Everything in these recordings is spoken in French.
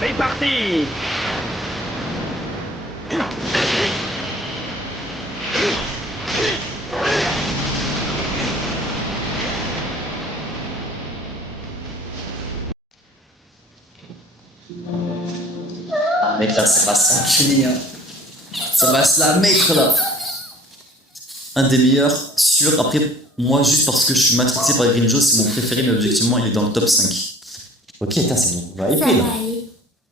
C'est parti. Ah mec là ça va s'enculer hein. Ça va se la mettre là. Un des meilleurs, sûr. Après, moi juste parce que je suis matrixé par Grinjo, c'est mon préféré, mais objectivement il est dans le top 5. Ok, putain, c'est bon, on va Ça épée là. va aller.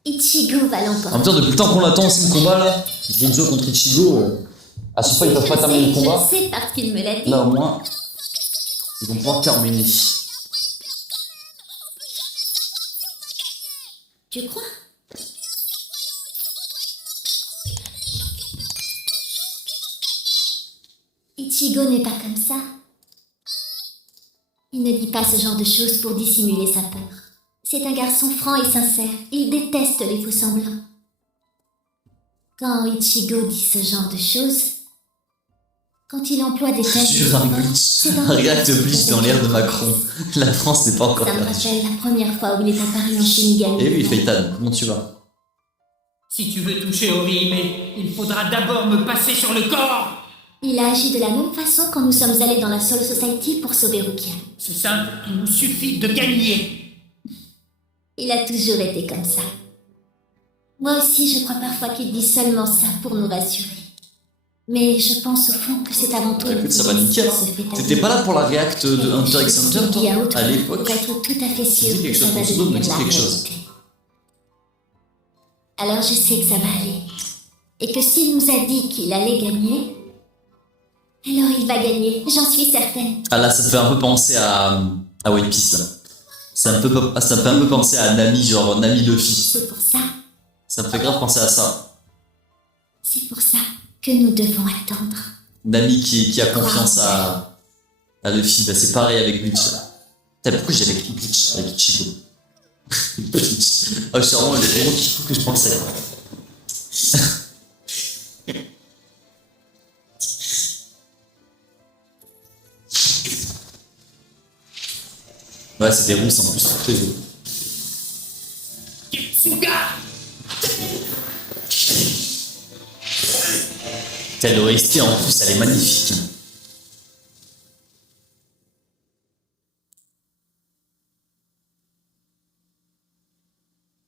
Ichigo va En même l'emporter. temps, depuis le temps qu'on l'attend aussi le combat là, Grinjo contre Ichigo, à chaque fois ils peuvent pas terminer le combat. Je sais parce qu'il me l'a dit. Là au moins, ils vont pouvoir terminer. Tu crois? Ichigo n'est pas comme ça. Il ne dit pas ce genre de choses pour dissimuler sa peur. C'est un garçon franc et sincère. Il déteste les faux semblants. Quand Ichigo dit ce genre de choses, quand il emploie des gestes Sur un forts, glitch, c'est dans un react glitch dans l'ère de Macron. La France n'est pas encore Ça me perdue. rappelle la première fois où il est apparu en Shinigami. Et oui, Feitan, comment tu vas? Si tu veux toucher Orihime, il faudra d'abord me passer sur le corps. Il a agi de la même façon quand nous sommes allés dans la Soul Society pour sauver Rukia. C'est simple, il nous suffit de gagner. Il a toujours été comme ça. Moi aussi, je crois parfois qu'il dit seulement ça pour nous rassurer. Mais je pense au fond que c'est avant tout... Écoute, ça va nickel. T'étais pas là pour la react de Hunter x Hunter, toi? À l'époque? Pour être tout à fait sûr Dis quelque que chose, ça va ton pseudo me devenir dit la quelque chose. réalité. Alors je sais que ça va aller. Et que s'il nous a dit qu'il allait gagner, alors il va gagner, j'en suis certaine. Ah là, ça me fait un peu penser à One Piece là. Ça me fait un peu penser à Nami, genre Nami Luffy. C'est pour ça, Ça me fait grave penser à ça. c'est pour ça que nous devons attendre. Nami qui a confiance à Luffy, bah, c'est pareil avec Bleach là. Putain, pourquoi j'ai avec Bleach, avec Ichigo? Oh, c'est vraiment le héros que je pensais. Ouais, c'est des rousses en plus, très beau. Kitsuga. Putain, l'OST en plus, elle est magnifique.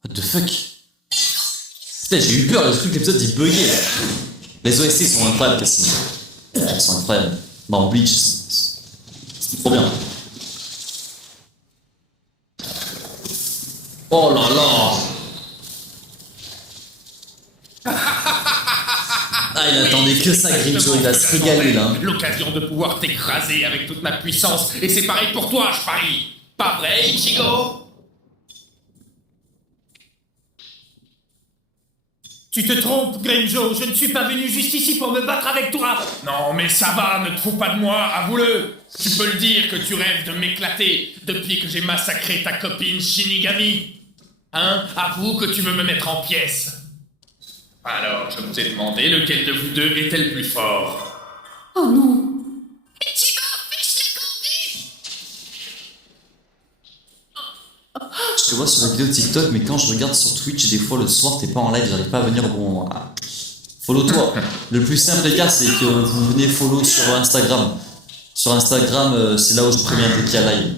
What the fuck? Putain, j'ai eu peur, le truc, l'épisode il buguait là. Les OST sont incroyables, Cassim. Elles sont incroyables. Bah, en Bleach, c'est trop bien. Oh là là! Ah, il attendait que ça, Grinjo, il va se régaler là. L'occasion de pouvoir t'écraser avec toute ma puissance. Et c'est pareil pour toi, je parie. Pas vrai, Ichigo? Tu te trompes, Grinjo. Je ne suis pas venu juste ici pour me battre avec toi. Non, mais ça va, ne te fous pas de moi, avoue-le. Tu peux le dire que tu rêves de m'éclater depuis que j'ai massacré ta copine Shinigami. Hein? Avoue que tu veux me mettre en pièces. Alors, je vous ai demandé lequel de vous deux était le plus fort. Oh non! Ichigo, fiche les convicts! Je te vois sur la vidéo TikTok, mais quand je regarde sur Twitch, des fois le soir, t'es pas en live, j'arrive pas à venir au bon moment. Ah. Follow-toi. Le plus simple, les gars, c'est que vous venez follow sur Instagram. Sur Instagram, c'est là où je préviens dès qu'il y a live.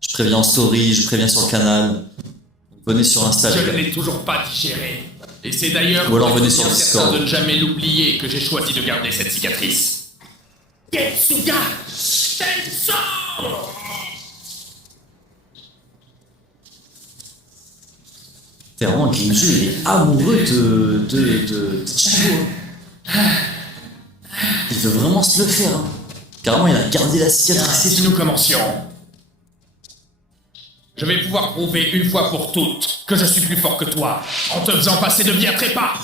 Je préviens en story, je préviens sur le canal. Venez sur Insta, Je les ne gars. l'ai toujours pas digéré. Et c'est d'ailleurs Ou alors pour venez être sur bien Discord. certain de ne jamais l'oublier que j'ai choisi de garder cette cicatrice. Getsuga Tensou! T'es vraiment un Grinjo, il est amoureux de Ichigo. Hein. Il veut vraiment se le faire. Hein. Carrément, il a gardé la cicatrice et Si tout. nous commencions, je vais pouvoir prouver une fois pour toutes que je suis plus fort que toi, en te faisant passer de bien trépas.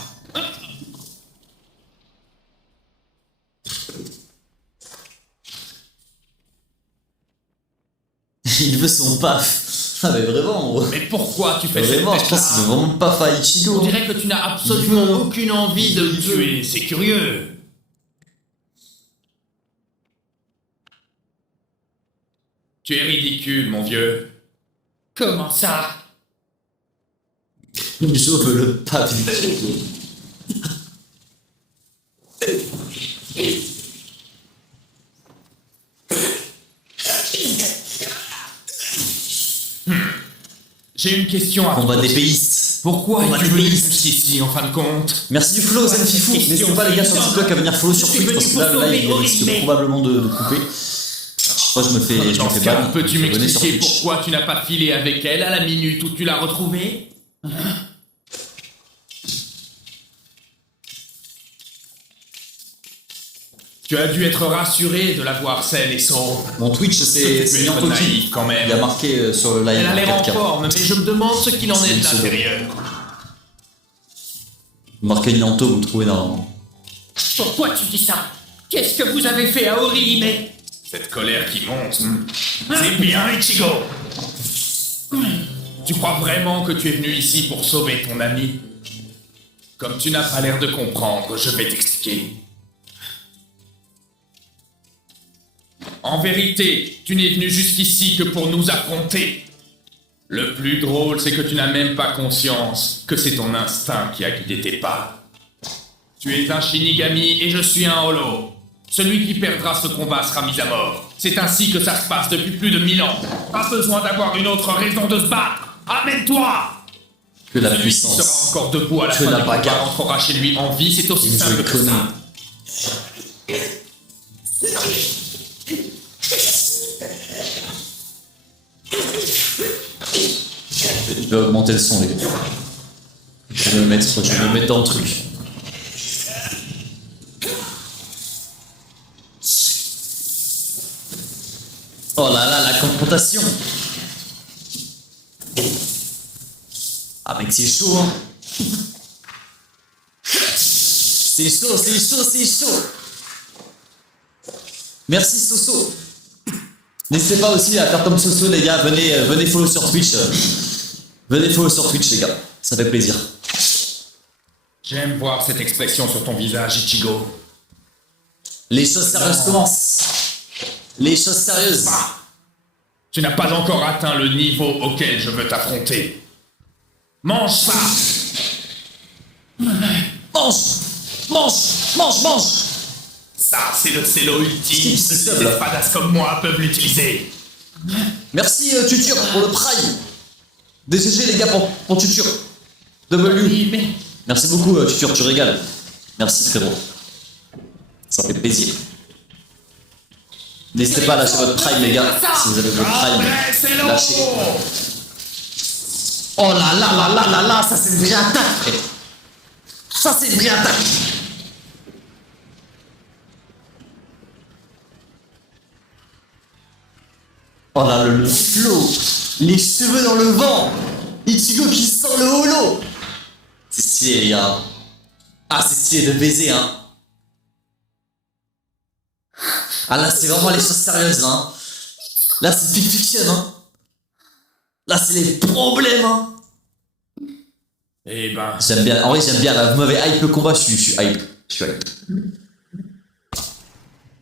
Il veut son paf. Ah, mais vraiment, Mais pourquoi tu fais vraiment, cette je pense qu'il veut tête-là? vraiment paf à Ichigo. On dirait que tu n'as absolument aucune envie de le tuer, c'est curieux. Tu es ridicule, mon vieux. Comment ça? Je veux le papier. J'ai une question à te Combat poser. d'épéistes. Pourquoi Combat es-tu venu d'épéistes. jusqu'ici en fin de compte? Merci du follow, Voilà, Zenfifou. cette N'hésitez pas les gars sur question TikTok à venir follow sur Je suis Twitch parce venu que là pour le live sauver il risque Orihime. probablement de couper. Moi je me Dans fais ce cas, ban. peux-tu Venez sur m'expliquer Twitch. pourquoi tu n'as pas filé avec elle à la minute où tu l'as retrouvée? Tu as dû être rassuré de la voir saine et sauve. Mon Twitch c'est Tu es Niantoki. naïf quand même. Il a marqué sur le live Elle a l'air en 4K. forme, mais je me demande ce qu'il en C'est est une de l'intérieur. Marqué Nianto, vous trouvez normalement. Pourquoi tu dis ça? Qu'est-ce que vous avez fait à Orihime? Cette colère qui monte. C'est bien, Ichigo. Tu crois vraiment que tu es venu ici pour sauver ton ami? Comme tu n'as pas l'air de comprendre, je vais t'expliquer. En vérité, tu n'es venu jusqu'ici que pour nous affronter. Le plus drôle, c'est que tu n'as même pas conscience que c'est ton instinct qui a guidé tes pas. Tu es un Shinigami et je suis un Holo. Celui qui perdra ce combat sera mis à mort. C'est ainsi que ça se passe depuis plus de 1000 ans. Pas besoin d'avoir une autre raison de se battre. Amène-toi! Que la Celui qui sera puissance. encore debout à la Que fin la du combat bagarre. rentrera chez lui en vie, c'est aussi Je simple que connais. ça. Je vais augmenter le son les gars. Je vais me mettre dans le truc. Oh là là, la confrontation. Ah mec, c'est chaud hein. C'est chaud, c'est chaud, c'est chaud. Merci Soso. N'hésitez pas aussi à faire comme Soso les gars, venez follow sur Twitch. Venez follow sur Twitch les gars, ça fait plaisir. J'aime voir cette expression sur ton visage, Ichigo. Les choses sérieuses commencent. Les choses sérieuses. Tu n'as pas encore atteint le niveau auquel je veux t'affronter. Mange ça! Mange. Mange. Mange, mange. Ça, c'est le cello ultime. C'est Seuls ça, des là. espadas comme moi peuvent l'utiliser. Merci Tutur pour le Prime. DCG les gars pour Tutur. W. Merci beaucoup Tutur, tu régales. Merci frérot. Ça fait plaisir. N'hésitez pas à lâcher votre Prime les gars. Si vous avez votre Prime, Après, c'est l'eau! lâchez. Oh là là là là là là, ça c'est une vraie attaque frère. Ça c'est une vraie attaque. Oh là le flow. Les cheveux dans le vent. Ichigo qui sent le holo. C'est stylé les gars. Ah c'est stylé de baiser hein. Ah là c'est vraiment les choses sérieuses hein. Là c'est Big Fiction hein. Là c'est les problèmes hein. Eh ben, J'aime bien, en vrai j'aime bien, là, vous m'avez hype le combat, je suis hype. Je suis hype.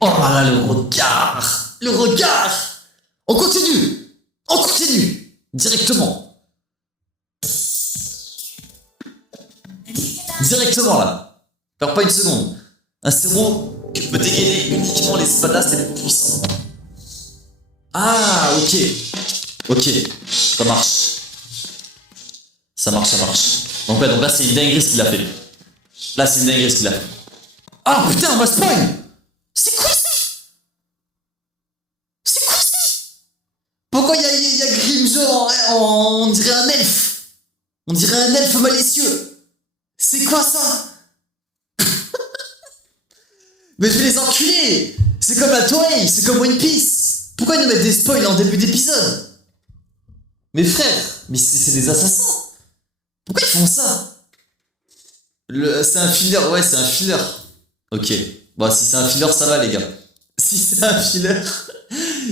Oh là là, le regard. Le regard. On continue. On continue. Directement. Directement là. Faire pas une seconde. Un zéro qui peut dégainer uniquement les espadas les plus puissants. Ah, ok. Ok, ça marche. Ça marche, ça marche. Donc ouais, donc là c'est une dinguerie ce qu'il a fait. Là c'est une dinguerie ce qu'il a fait. Ah putain, on va spoil. C'est quoi ça? C'est quoi ça? Pourquoi y a Grimjo on dirait un elfe? On dirait un elfe malicieux. C'est quoi ça? Mais je vais les enculer. C'est comme la Toei, c'est comme One Piece. Pourquoi ils nous mettent des spoils en début d'épisode? Mes frères, mais c'est des assassins. Pourquoi ils font ça? C'est un filler, ouais, c'est un filler. Ok. Bon, si c'est un filler, ça va, les gars. Si c'est un filler,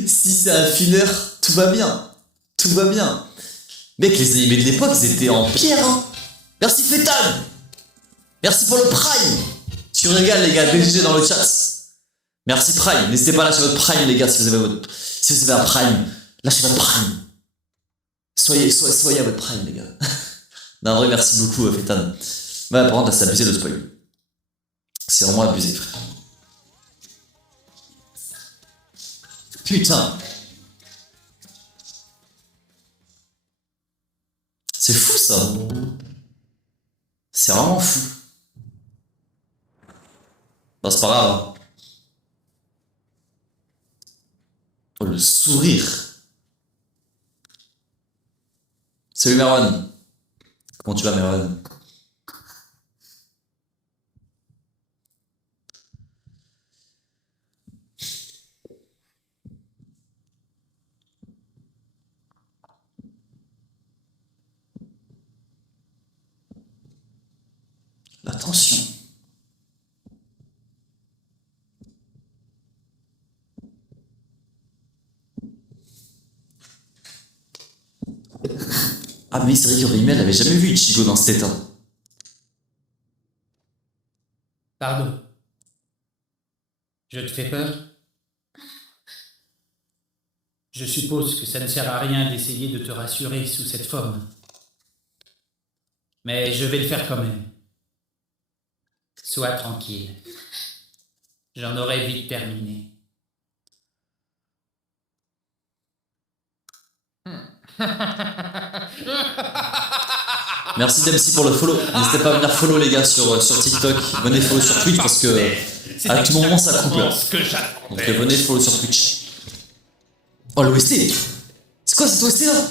si c'est un filler, tout va bien. Tout va bien. Mec, les animés de l'époque, ils étaient en pierre, hein. Merci, Fétal. Merci pour le Prime. Tu régales, les gars, DGG dans le chat. Merci, Prime. N'hésitez pas à lâcher votre Prime, les gars, si vous avez un Prime. Lâchez votre Prime. Soyez à votre Prime, les gars. Non, en vrai, merci beaucoup, Fétan. Ouais, par contre, là, c'est abusé le spoil. C'est vraiment abusé, frère. Putain. C'est fou, ça. C'est vraiment fou. Bah, c'est pas grave. Oh, le sourire. Salut, Merwan. Comment tu vas, Merwan? Attention. Ah mais c'est vrai qu'Orihime, elle avait jamais vu Ichigo dans cet état. Pardon. Je te fais peur? Je suppose que ça ne sert à rien d'essayer de te rassurer sous cette forme. Mais je vais le faire quand même. Sois tranquille. J'en aurai vite terminé. Merci Dempsey pour le follow. N'hésitez pas à venir follow les gars sur TikTok. Venez follow sur Twitch parce que à tout moment ça coupe là. Donc venez follow sur Twitch. Oh l'OST. C'est quoi cette OST là?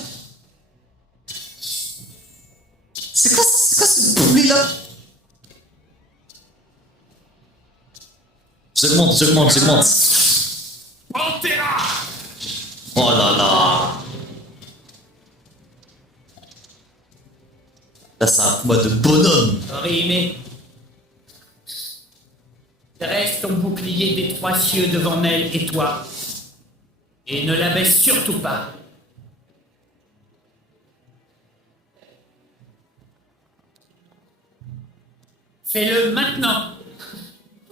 C'est quoi ce poulet là? J'augmente. Pantera! Oh là là. Là c'est un combat de bonhomme. Orihime, dresse ton bouclier des 3 cieux devant Nel et toi. Et ne la baisse surtout pas. Fais-le maintenant.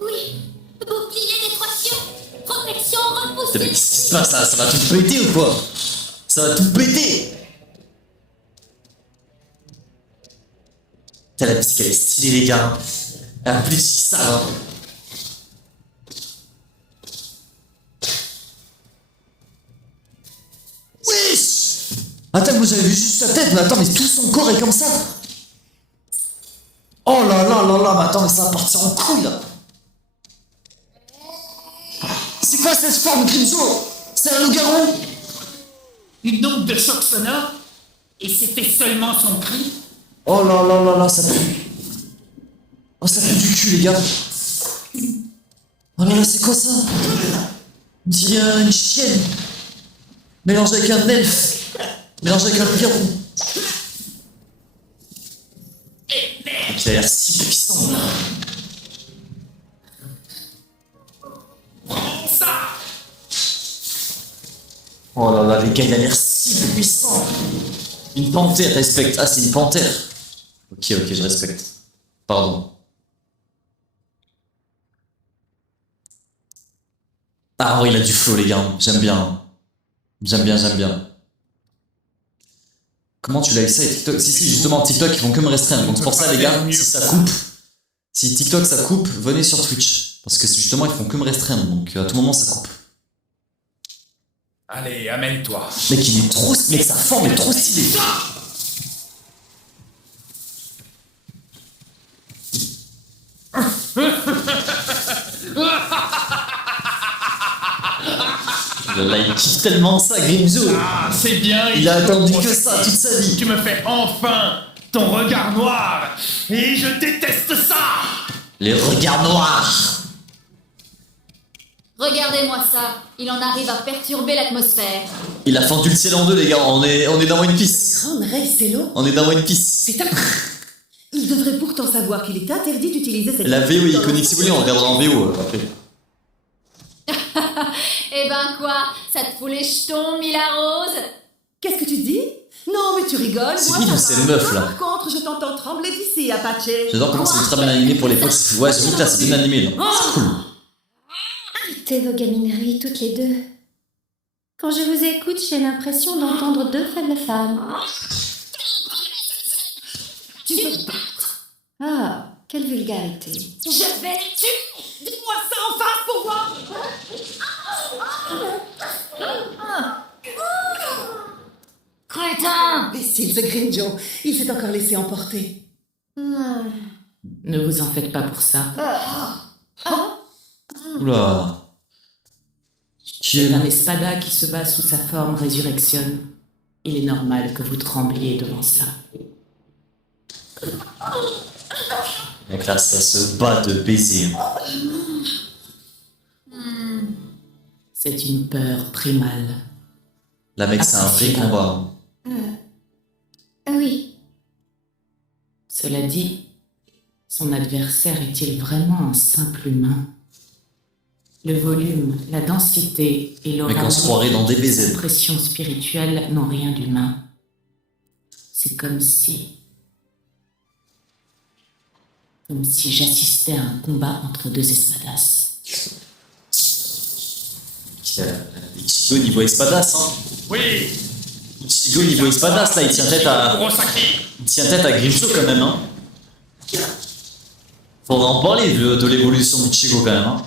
Oui, bouclier des 3 cieux. Protection repoussée. Mais qu'est-ce qui se passe là? Ça va tout péter ou quoi? Ça va tout péter. Putain, la musique elle est stylée les gars. Et en plus ils savent. Hein. Wesh! Attends, moi j'avais vu juste sa tête, mais attends, mais tout son corps est comme ça. Oh là là là là, mais attends, mais ça va partir en couille là. C'est quoi cette forme, Grimjo? C'est un loup-garou? Une onde de choc sonore. Et c'était seulement son cri. Oh là là là là, ça pue. Oh, ça pue du cul, les gars. Oh là là, c'est quoi ça? On dirait une chienne. Mélangée avec un elfe. Mélangée avec un loup-garou. Il a l'air si puissant. Oh là là, les gars, il a l'air si puissant. Une panthère, respecte. Ah, c'est une panthère. Ok, je respecte. Pardon. Ah oui, il a du flow, les gars. J'aime bien. J'aime bien. Comment tu l'as eu ça et TikTok? Si, justement, TikTok, ils vont que me restreindre. Donc c'est pour ça, les gars, si ça coupe, si TikTok ça coupe, venez sur Twitch. Parce que justement, ils font que me restreindre. Donc à tout moment, ça coupe. Allez, amène-toi. Mec, il est trop... Mec, sa forme est trop stylée. Là, il kiffe tellement ça, Grimzo. Ah, c'est bien. Il a attendu que ça toute sa vie. Tu me fais enfin ton regard noir. Et je déteste ça. Les regards noirs. Regardez-moi ça. Il en arrive à perturber l'atmosphère. Il a fendu le ciel en deux, les gars. On est dans One Piece. Grande Ray Cello. On est dans One Piece. C'est un... Il devrait pourtant savoir qu'il est interdit d'utiliser cette... La VO est iconique. Si vous voulez, on regardera en VO après. Eh ben quoi? Ça te fout les jetons, Mila Rose? Qu'est-ce que tu dis? Non, mais tu rigoles. C'est moi, qui ça de va. ces meufs, là? Par contre, je t'entends trembler d'ici, Apache. J'adore comment c'est ultra bien animé pour l'époque. Ouais, j'avoue que là, c'est bien animé. Là. C'est cool. Arrêtez vos gamineries, toutes les deux. Quand je vous écoute, j'ai l'impression d'entendre deux faibles femmes. Tu veux te battre? Ah, quelle vulgarité. Je vais les tuer. Dis-moi ça en face pour voir. Crétin. Imbécile, ce Grinjo. Il s'est encore laissé emporter. Ne vous en faites pas pour ça. Oula. C'est un espada qui se bat sous sa forme résurrectionne. Il est normal que vous trembliez devant ça. Mec, là, ça se bat de baiser. C'est une peur primale. Là, mec, c'est un vrai combat. Oui. Cela dit, son adversaire est-il vraiment un simple humain? Le volume, la densité et Mec, on se croirait dans des baisers. pression spirituelle n'ont rien d'humain. C'est comme si j'assistais à un combat entre deux espadas. Ichigo niveau espadas, hein. Oui. Ichigo niveau espadas, là, il tient tête à... Kurosaki. Il tient tête à Grimshaw quand même, hein. Faudra en parler de l'évolution d'Ichigo quand même, hein.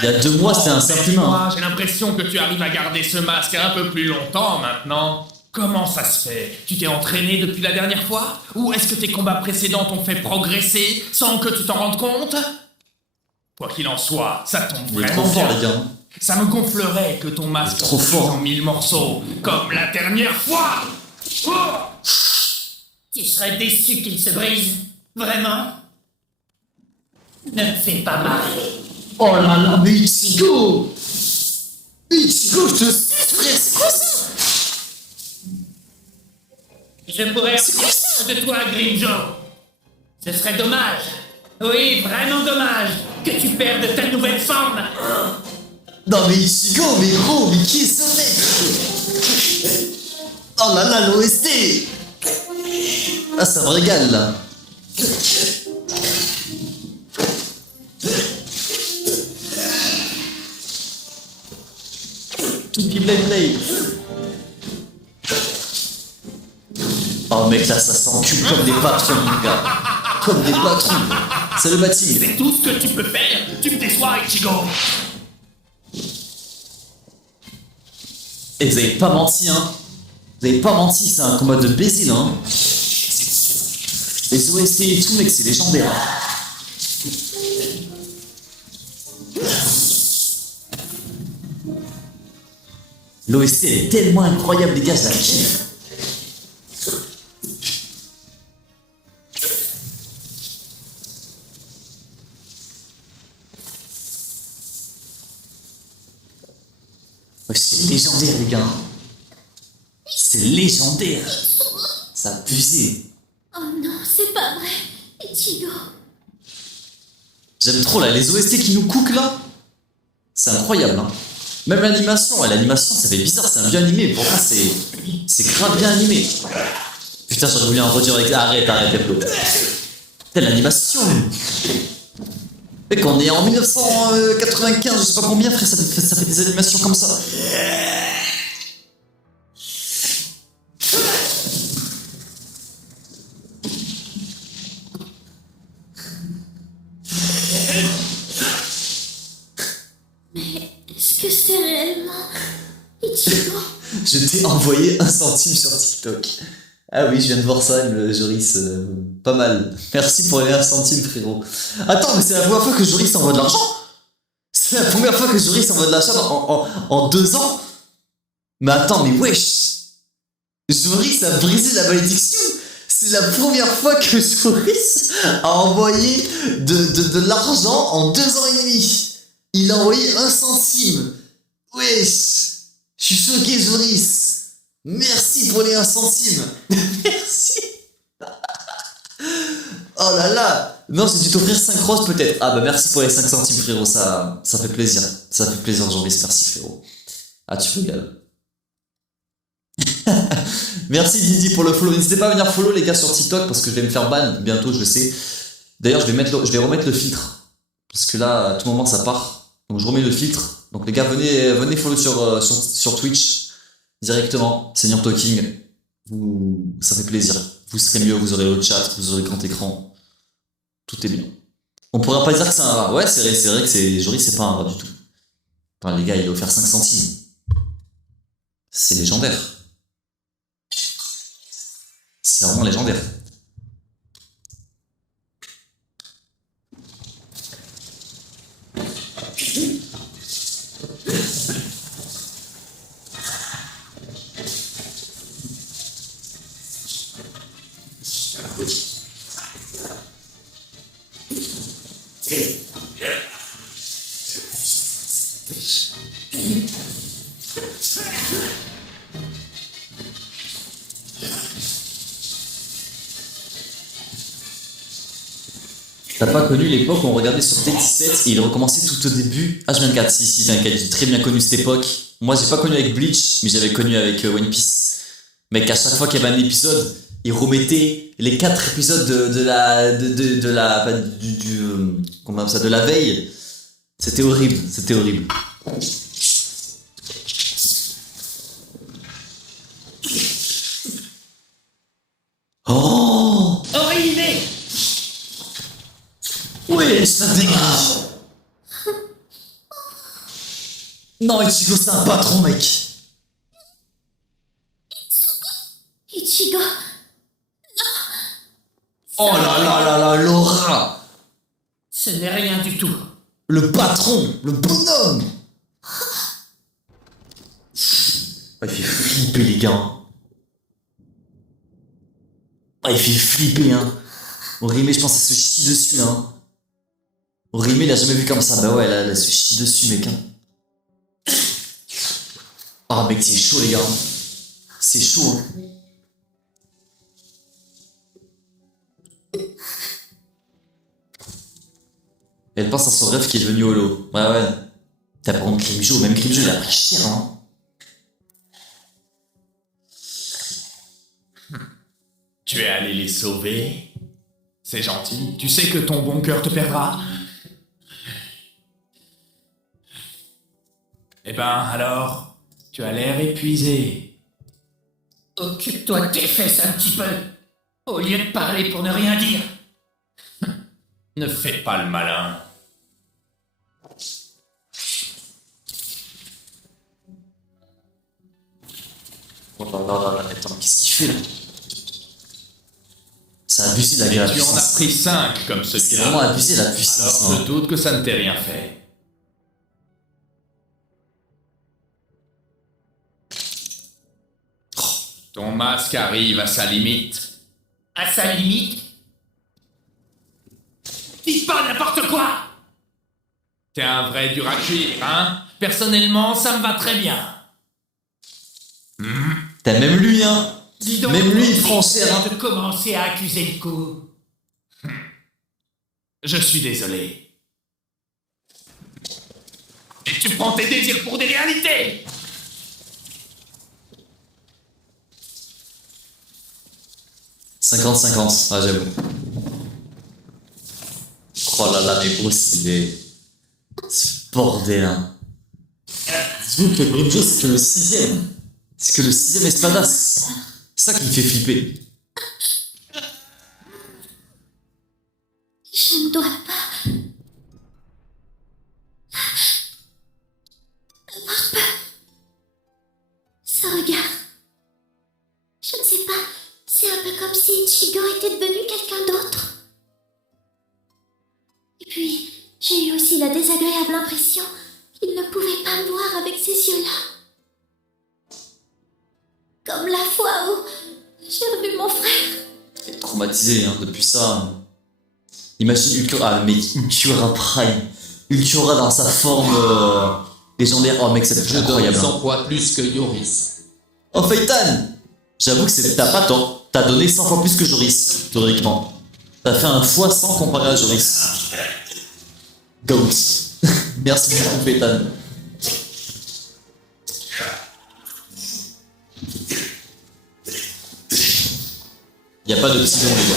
Il y a 2 mois, c'était un simple humain. Moi, j'ai l'impression que tu arrives à garder ce masque un peu plus longtemps maintenant. Comment ça se fait? Tu t'es entraîné depuis la dernière fois? Ou est-ce que tes combats précédents t'ont fait progresser sans que tu t'en rendes compte? Quoi qu'il en soit, ça tombe Il est vraiment trop fort, bien. les gars. Ça me gonflerait que ton masque trop se fort. en 1000 morceaux, comme la dernière fois. Oh, Tu serais déçu qu'il se brise? Vraiment? Ne me fais pas marrer. Oh là là, mais Ichigo! Ichigo, je te suce, frère, c'est quoi ça? Je pourrais en de toi, Grinjo. Ce serait dommage. Oui, vraiment dommage que tu perdes ta nouvelle forme. Non mais Ichigo, mais gros, mais qui est ce mec? Oh là là, l'OST! Ah, ça me régale, là. Tout qui play. Oh mec, là, ça s'encule comme des patrons, les gars. Comme des patrons. C'est le bâtiment. c'est tout ce que tu peux faire. Tu me déçois, Ichigo. Et vous avez pas menti, hein. Vous avez pas menti, c'est un combat de baiser, là, hein. Les OST et tout, mec, c'est légendaire. L'OST est tellement incroyable, les gars, je la kiffe. Ouais, c'est légendaire, les gars. C'est légendaire. Ça a abusé. Oh non, c'est pas vrai. Ichigo. J'aime trop là, les OST qui nous cookent là. C'est incroyable, hein. Même l'animation, ouais, l'animation ça fait bizarre, c'est un vieux animé, pourtant c'est grave bien animé. Putain, j'aurais voulu en redire avec... Arrête, Pablo. Putain, l'animation. Mec, on est en 1995, je sais pas combien, frère, ça fait des animations comme ça. Est-ce que c'est réellement Ichigo? Je t'ai envoyé 1 centime sur TikTok. Ah oui, je viens de voir ça, Joris. Pas mal. Merci pour les 1 centime, frérot. Attends, mais c'est la première fois que Joris envoie de l'argent? C'est la première fois que Joris envoie de l'argent en 2 ans? Mais attends, mais wesh! Joris a brisé la malédiction! C'est la première fois que Joris a envoyé de l'argent en 2 ans et demi. Il a envoyé 1 centime. Wesh! Je suis choqué, Joris. Merci pour les 1 centime. Merci. Oh là là. Non, j'ai dû t'offrir 5 roses peut-être. Ah bah merci pour les 5 centimes, frérot. Ça fait plaisir. Ça fait plaisir, Joris. Merci, frérot. Ah, tu régales. Merci Didi pour le follow. N'hésitez pas à venir follow les gars sur TikTok parce que je vais me faire ban bientôt, je le sais. D'ailleurs, je vais remettre le filtre parce que là, à tout moment, ça part. Donc je remets le filtre. Donc les gars, venez follow sur Twitch directement. Seigneur Talking. Ça fait plaisir. vous serez mieux, vous aurez le chat, vous aurez le grand écran. Tout est bien. On pourra pas dire que c'est un rat. Ouais, c'est vrai que Joris, c'est pas un rat du tout. Enfin, les gars, il a offert 5 centimes. C'est légendaire. C'est vraiment légendaire. T'as pas connu l'époque où on regardait sur T17 et il recommençait tout au début H24, si, t'inquiète, j'ai très bien connu cette époque. Moi, j'ai pas connu avec Bleach, mais j'avais connu avec One Piece. Mec, à chaque fois qu'il y avait un épisode, il remettait les 4 épisodes comment on appelle ça, de la veille. C'était horrible, c'était horrible. Oh! Horrible! Ouais, ça dégage. Non, Ichigo, c'est un patron, mec. Ichigo, Oh là là là là, Laura. Ce n'est rien du tout. Le patron, le bonhomme. Ah, il fait flipper, les gars. Ah, il fait flipper, hein. Orime, je pense que ça se chie dessus, hein. Orime, il a jamais vu comme ça. Bah ouais, là, se chie dessus, mec, hein. Ah, mec, c'est chaud, les gars. C'est chaud, hein. Elle pense à son rêve qui est devenu holo. Ouais, ouais. T'as par contre Grimjo, même Grimjo, il a pris cher, hein. Tu es allé les sauver. C'est gentil. Tu sais que ton bon cœur te perdra. Eh ben, alors, tu as l'air épuisé. Occupe-toi de tes fesses un petit peu, au lieu de parler pour ne rien dire. Ne fais pas le malin. Oh là là là là, attends, qu'est-ce qu'il fait là? C'est abusé la Et la tu en as puissance. pris 5 comme C'est celui-là. vraiment abusé la puissance. Alors hein. je doute que ça ne t'ait rien fait. Ton masque arrive à sa limite. À sa limite. Dis pas n'importe quoi! T'es un vrai dur à cuire, hein? Personnellement, ça me va très bien. T'as même lui, hein. Dis donc, Même lui, il prend cher, hein. de commencer à accuser le coup. Je suis désolé. Et tu prends tes désirs pour des réalités! 50-50, ah j'avoue. Oh là là, mais gros, c'est ce bordel, hein. Dites-vous que Grimjo, c'est que le 6ème. C'est que le 6ème Espadas. C'est ça qui me fait flipper. je ne dois pas avoir peur. Ce regard. Je ne sais pas, c'est un peu comme si Ichigo était devenu quelqu'un d'autre. Et puis, j'ai eu aussi la désagréable impression qu'il ne pouvait pas me voir avec ces yeux-là. Comme la fois où j'ai revu mon frère. Il est traumatisé, hein, depuis ça. Imagine Ulquiorra, ah, mec, Ulquiorra Prime. Ulquiorra dans sa forme légendaire. Oh mec, c'est Je donne incroyable. 100 fois plus que Yoris. Oh Phaeton, j'avoue que t'as pas tort. T'as donné 100 fois plus que Joris, théoriquement. T'as fait un x100 comparé à Joris. Goat. Merci beaucoup Phaeton. Y'a pas de petit don les gars.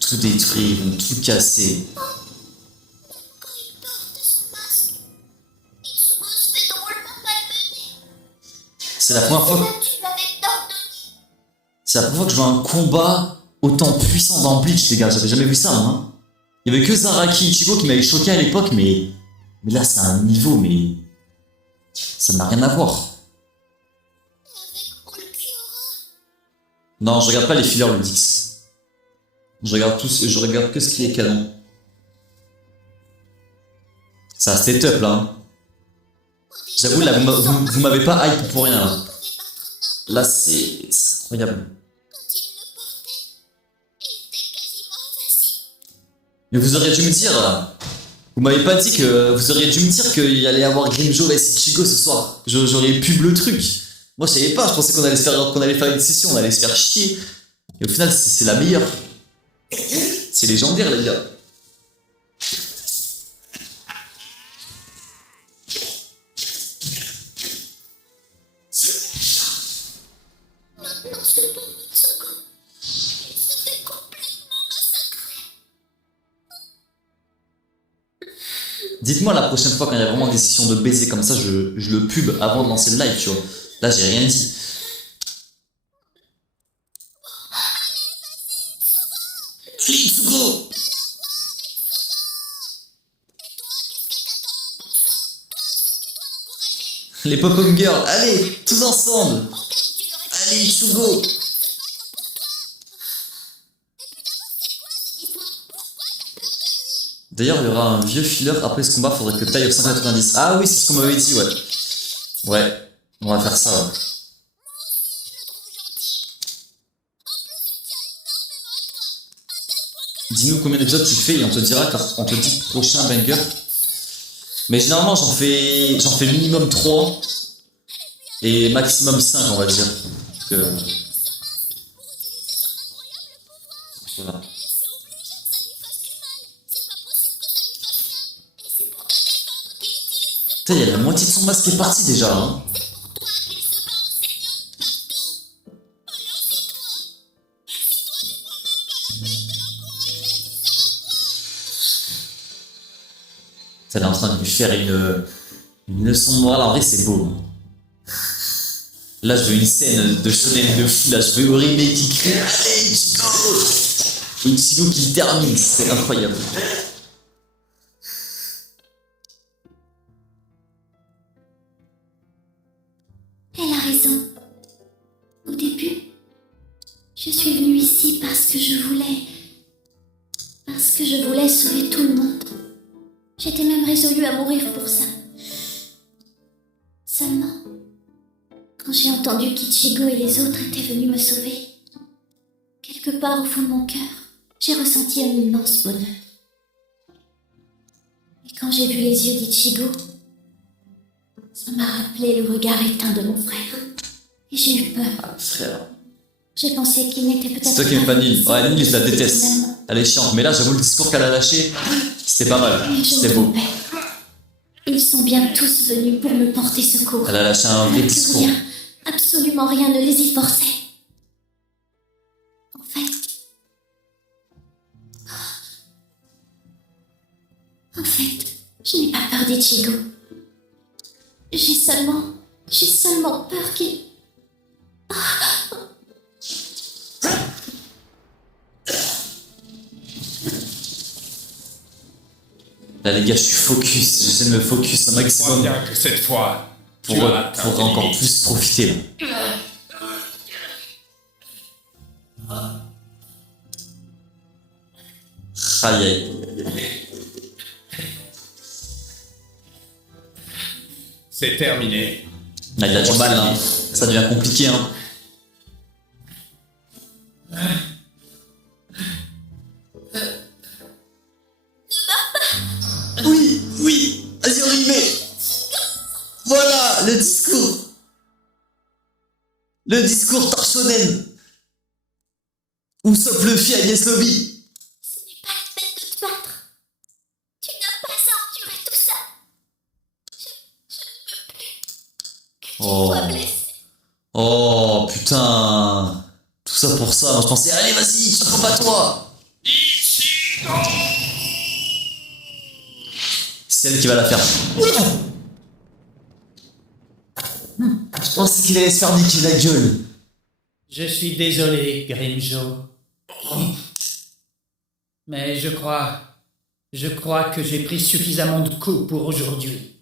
Tout détruire, ils vont tout casser. C'est la première fois. Tu m'avais ordonné. C'est la première fois que je vois un combat autant puissant dans Bleach, les gars. J'avais jamais vu ça, hein. Il y avait que Zaraki Ichigo qui m'avait choqué à l'époque, mais là, c'est un niveau, mais ça n'a rien à voir. Non, je regarde pas les fillers le 10. Je regarde que ce qui est canon. Ça, c'était top là. Hein. J'avoue, là, vous m'avez pas hype pour rien. Là, là c'est incroyable. Mais vous auriez dû me dire. Vous m'avez pas dit que. Vous auriez dû me dire qu'il y allait y avoir Grimmjow vs Ichigo ce soir. J'aurais pub le truc. Moi, je savais pas, je pensais qu'on allait faire une session, on allait se faire chier. Et au final, c'est la meilleure. C'est légendaire, les gars. Dites-moi la prochaine fois quand il y a vraiment des sessions de baiser comme ça, je le pub avant de lancer le live, tu vois. Là, j'ai rien dit. Let's go. Les pop-up girls, allez, tous ensemble. Allez, Ichigo. D'ailleurs, il y aura un vieux filler après ce combat, faudrait que taille au 190. Ah oui, c'est ce qu'on m'avait dit, ouais. Ouais, on va faire ça, ouais. Dis-nous combien d'épisodes tu fais et on te dira car on te dit prochain banger. Mais généralement j'en fais minimum 3 et maximum 5 on va dire. Voilà. Putain, il y a la moitié de son masque qui est partie déjà. Hein. Elle est en train de lui faire une leçon de morale. En vrai, c'est beau. Là, je veux une scène de shonen de fou. Là, je veux Orime qui crie « Allez, Ichigo !» et Ichigo qui termine. C'est incroyable. Elle a raison. Au début, je suis venue ici parce que je voulais sauver tout le monde. J'étais même résolue à mourir pour ça. Seulement, quand j'ai entendu qu'Ichigo et les autres étaient venus me sauver, quelque part au fond de mon cœur, j'ai ressenti un immense bonheur. Et quand j'ai vu les yeux d'Ichigo, ça m'a rappelé le regard éteint de mon frère. Et j'ai eu peur. Ah, frère. J'ai pensé qu'il n'était peut-être C'est toi qui aime pas Nil. Ouais, Nil, je la déteste. Finalement. Elle est chiante. Mais là, j'avoue, le discours qu'elle a lâché, c'était pas mal. Mais je C'était me beau. trompais. Ils sont bien tous venus pour me porter secours. Elle a lâché un vrai Que discours. rien, absolument rien ne les y forçait. En fait, je n'ai pas peur d'Ichigo. J'ai seulement peur qu'il... Là, les gars, je suis focus. J'essaie de me focus un Je crois maximum bien que cette fois, pour tu as atteint tes encore limites. plus profiter. Là. Aïe aïe. C'est terminé. Là, il a du mal, hein. Ça devient compliqué. Hein. Oui, oui, vas-y Orime. Voilà, le discours. Le discours Torsonen. Ou sauf le fille Agnès Lobby. Ce n'est pas la peine de te battre. Tu n'as pas à endurer tout ça. Je ne veux plus que tu sois blessé. Oh putain. Tout ça pour ça. Moi je pensais, allez vas-y, tu pas toi. C'est elle qui va la faire. Je pensais qu'il allait se faire niquer la gueule. Je suis désolé, Grimjo. Mais je crois que j'ai pris suffisamment de coups pour aujourd'hui.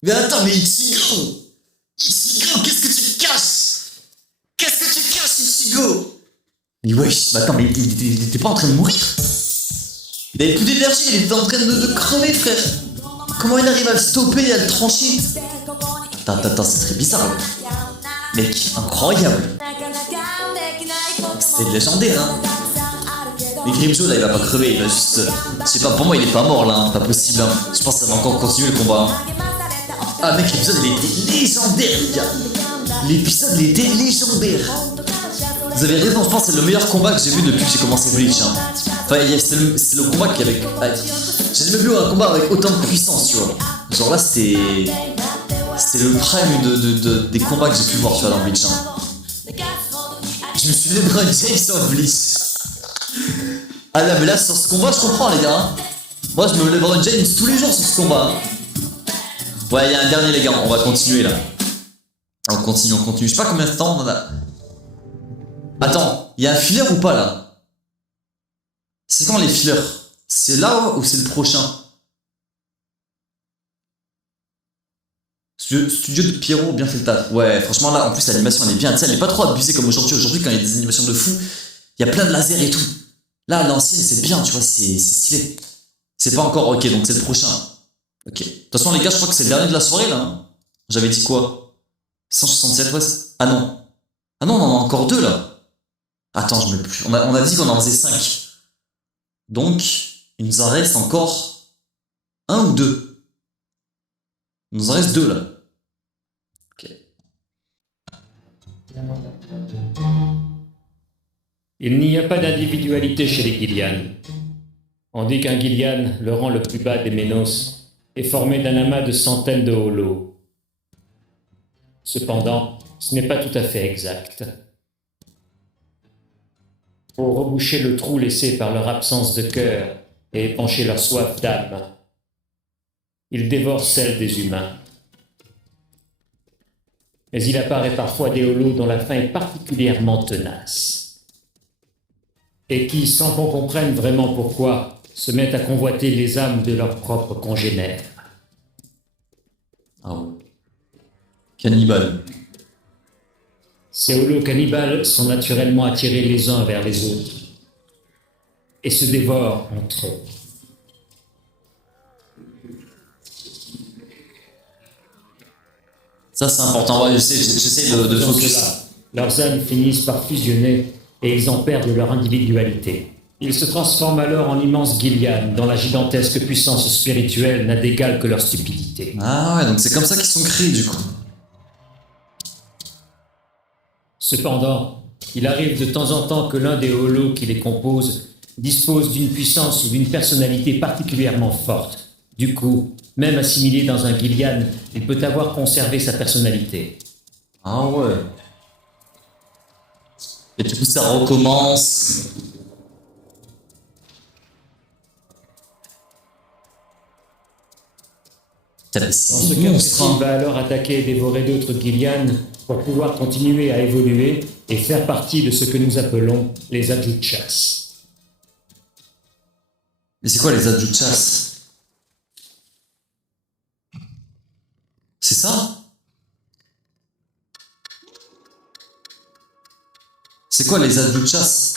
Mais attends, mais Ichigo! Ichigo, qu'est-ce que tu caches? Qu'est-ce que tu caches, Ichigo? Mais wesh, mais attends, mais il était pas en train de mourir? Il avait plus d'énergie, il était en train de crever, frère! Comment il arrive à le stopper et à le trancher? Attends, c'est très bizarre. Mec, incroyable! C'était légendaire, hein? Mais Grimjo, là, il va pas crever, il va juste... Je sais pas, pour moi, il est pas mort, là, hein, pas possible, hein. Je pense que ça va encore continuer le combat, hein. Ah mec, l'épisode il était légendaire les gars. L'épisode il était légendaire. Vous avez raison, je pense que c'est le meilleur combat que j'ai vu depuis que j'ai commencé Bleach, hein. Enfin, c'est le combat qui avec... J'ai jamais vu un combat avec autant de puissance, tu vois. Genre là c'était le prime des combats que j'ai pu voir, tu vois, dans Bleach, hein. Je me suis LeBron James sur Bleach. Ah là mais là sur ce combat je comprends les gars, hein. Moi je me LeBron James tous les jours sur ce combat, hein. Ouais, il y a un dernier les gars, on va continuer là. On continue. Je sais pas combien de temps on en a. Attends, il y a un filler ou pas là? C'est quand les fillers? C'est là ou c'est le prochain? Studio de Pierrot, bien fait le taf. Ouais, franchement là, en plus l'animation elle est bien, tu sais, elle est pas trop abusée comme aujourd'hui. Aujourd'hui, quand il y a des animations de fou, il y a plein de lasers et tout. Là, l'ancienne, c'est bien, tu vois, c'est stylé. C'est pas encore ok, donc c'est le prochain. Ok. De toute façon, les gars, je crois que c'est le dernier de la soirée, là. Hein. J'avais dit quoi? 167, ouais. Ah non. Ah non, on en a encore deux, là. Attends, je me plus. On a dit qu'on en faisait 5. Donc, il nous en reste encore un ou deux. Il nous en reste 2, là. Ok. Il n'y a pas d'individualité chez les Gillian. On dit qu'un Gillian, le rang le plus bas des Ménos, est formé d'un amas de centaines de holos. Cependant, ce n'est pas tout à fait exact. Pour reboucher le trou laissé par leur absence de cœur et épancher leur soif d'âme, ils dévorent celle des humains. Mais il apparaît parfois des holos dont la faim est particulièrement tenace, et qui, sans qu'on comprenne vraiment pourquoi, se mettent à convoiter les âmes de leurs propres congénères. Ah ouais. Cannibale. Ces holos cannibales sont naturellement attirés les uns vers les autres et se dévorent entre eux. Ça c'est important, ouais, j'essaie de Dans focus. cela, leurs âmes finissent par fusionner et ils en perdent leur individualité. Ils se transforment alors en immenses Gillian, dont la gigantesque puissance spirituelle n'a d'égal que leur stupidité. Ah ouais, donc c'est comme ça qu'ils sont créés du coup. Cependant, il arrive de temps en temps que l'un des holos qui les composent dispose d'une puissance ou d'une personnalité particulièrement forte. Du coup, même assimilé dans un Gillian, il peut avoir conservé sa personnalité. Ah ouais. Et du coup ça recommence. Dans ce cas précis, il va alors attaquer et dévorer d'autres Gillian pour pouvoir continuer à évoluer et faire partie de ce que nous appelons les Adjuchas. Mais c'est quoi les adjuchas? C'est ça? C'est quoi les adjuchas?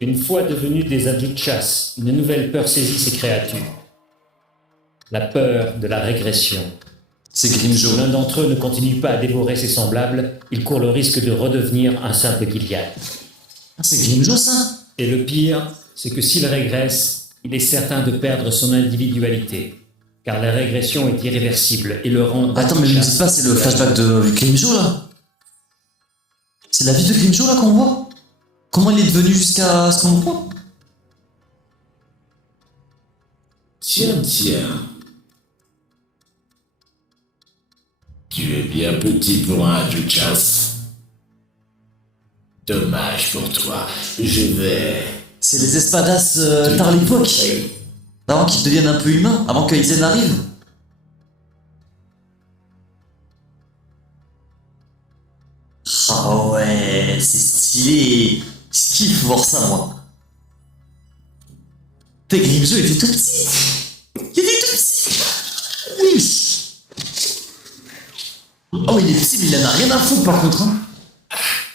Une fois devenus des Adjuchas, une nouvelle peur saisit ces créatures. La peur de la régression. C'est Grimjo. Si l'un d'entre eux ne continue pas à dévorer ses semblables, il court le risque de redevenir un simple Gillian. Ah, c'est Grimjo ça? Et le pire, c'est que s'il régresse, il est certain de perdre son individualité. Car la régression est irréversible et le rend... Attends, mais je me dis pas, c'est le flashback de Grimjo là? C'est la vie de Grimjo là qu'on voit? Comment il est devenu jusqu'à ce qu'on voit? Tiens. Tu es bien petit pour un Adjuchas. Dommage pour toi. Je vais... C'est les espadas par l'époque. Avant qu'ils deviennent un peu humains, avant que Aizen arrive. Ah ouais, c'est stylé. Je kiffe voir ça, moi. T'es Grimjo était tout petit. Il était tout petit. Oui. Oh, il est petit, mais il en a rien à foutre, par contre. Hein.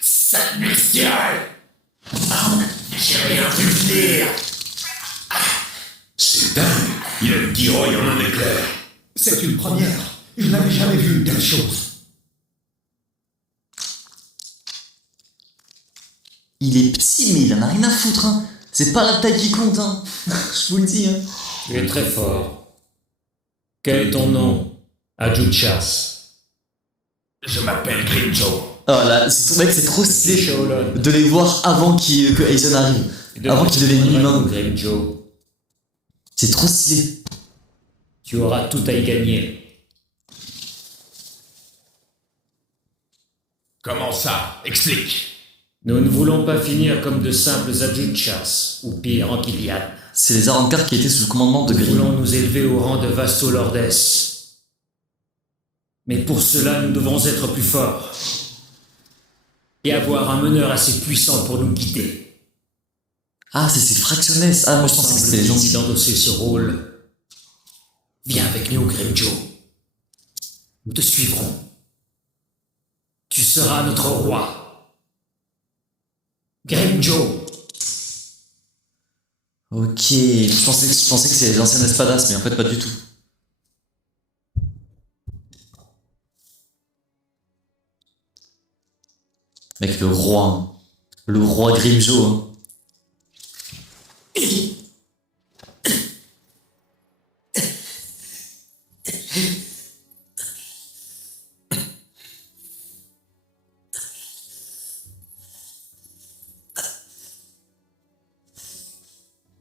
Sale bestiole! J'ai rien vu venir! C'est dingue. Il a le tirail en un éclair. C'est une première. Je n'avais jamais vu une telle chose. Il est petit, mais il en a rien à foutre. Hein. C'est pas la taille qui compte. Hein. Je vous le dis. Hein. Tu es très fort. Quel est ton nom? Ajuchas. Je m'appelle Grimjo. Oh là, c'est mec, c'est trop stylé Shaolin. de les voir avant que Aizen arrive. Avant qu'il devienne humain. Grimjo. C'est trop stylé. Tu auras tout à y gagner. Comment ça? Explique. Nous ne voulons pas finir comme de simples Ajuchas, ou pire, en Kilian. C'est les Arrancars qui étaient sous le commandement de Nous Grim. voulons nous élever au rang de Vastolordes. Mais pour cela, nous devons être plus forts. Et avoir un meneur assez puissant pour nous guider. Ah, c'est ces fractionnaires. Ah, moi je pensais que c'était les Semble-t-il gentils. d'endosser ce rôle. Viens avec nous, Grimjo. Nous te suivrons. Tu seras notre roi. Grimjo. Ok, je pensais que c'était les anciennes espadas, mais en fait pas du tout. Mec, le roi. Hein. Le roi Grimjo. Hein.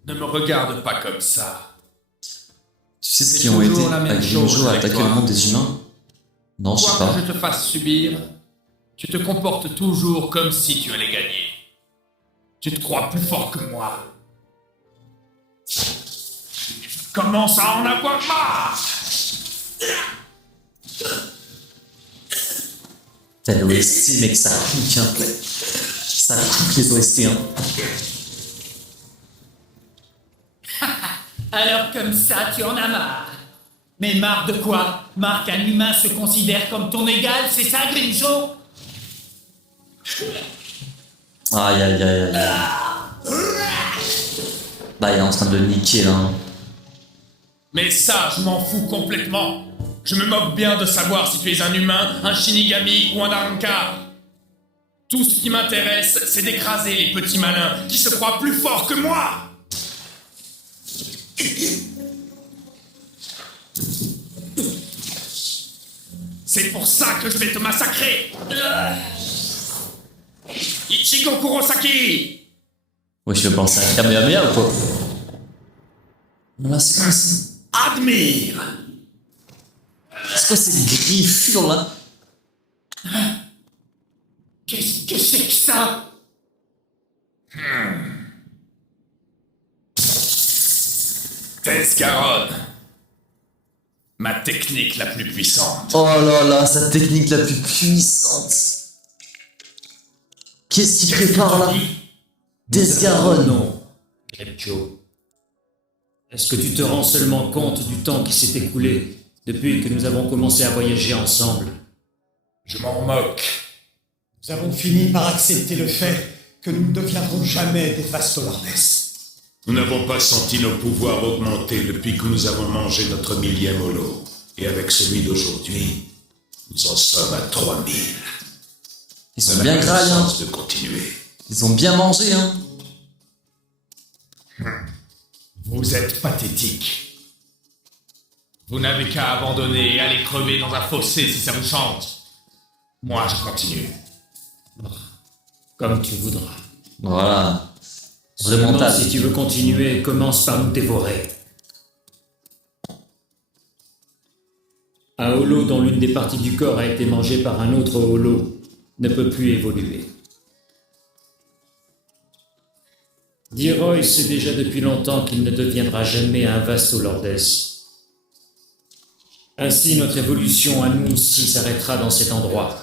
Ne me regarde pas comme ça. Tu sais ce C'est qui ont été toujours la même à Grimjo chose à avec attaquer toi. le monde des humains? Non, je sais Quoi pas. que je te fasse subir, tu te comportes toujours comme si tu allais gagner. Tu te crois plus fort que moi. Je commence à en avoir marre. T'as l'OST, mec, ça pique, hein. Ça pique les OST, hein. Alors comme ça, tu en as marre. Mais marre de quoi? Marre qu'un humain se considère comme ton égal, c'est ça, Grimjo? Aïe, aïe, aïe, aïe. Bah, il est en train de le niquer, là. Hein. Mais ça, je m'en fous complètement. Je me moque bien de savoir si tu es un humain, un Shinigami ou un Arrancar. Tout ce qui m'intéresse, c'est d'écraser les petits malins qui se croient plus forts que moi. C'est pour ça que je vais te massacrer. Ichigo Kurosaki. Ouais, je vais penser à Kamehameha ou quoi? Là, c'est quoi ça? Admire. C'est quoi ces griffures, là? Qu'est-ce que c'est que ça? Tescaron. Ma technique la plus puissante. Oh là là, sa technique la plus puissante. Qu'est-ce qu'il prépare, là? Desgaron. Non, Grimjo. Est-ce que tu te rends seulement compte du temps qui s'est écoulé depuis que nous avons commencé à voyager ensemble? Je m'en moque. Nous avons fini par accepter le fait que nous ne deviendrons jamais des Vastolordes. Nous n'avons pas senti nos pouvoirs augmenter depuis que nous avons mangé notre 1000e holo. Et avec celui d'aujourd'hui, nous en sommes à 3000. Ils sont bien graillés, hein. De continuer. Ils ont bien mangé, hein. Vous êtes pathétique. Vous n'avez qu'à abandonner et aller crever dans un fossé si ça vous chante. Moi, je continue. Comme tu voudras. Voilà. Seulement, Vraiment, si tu veux continuer, commence par nous dévorer. Un holo dont l'une des parties du corps a été mangée par un autre holo ne peut plus évoluer. Diroy sait déjà depuis longtemps qu'il ne deviendra jamais un vasto Lordes. Ainsi, notre évolution à nous aussi s'arrêtera dans cet endroit.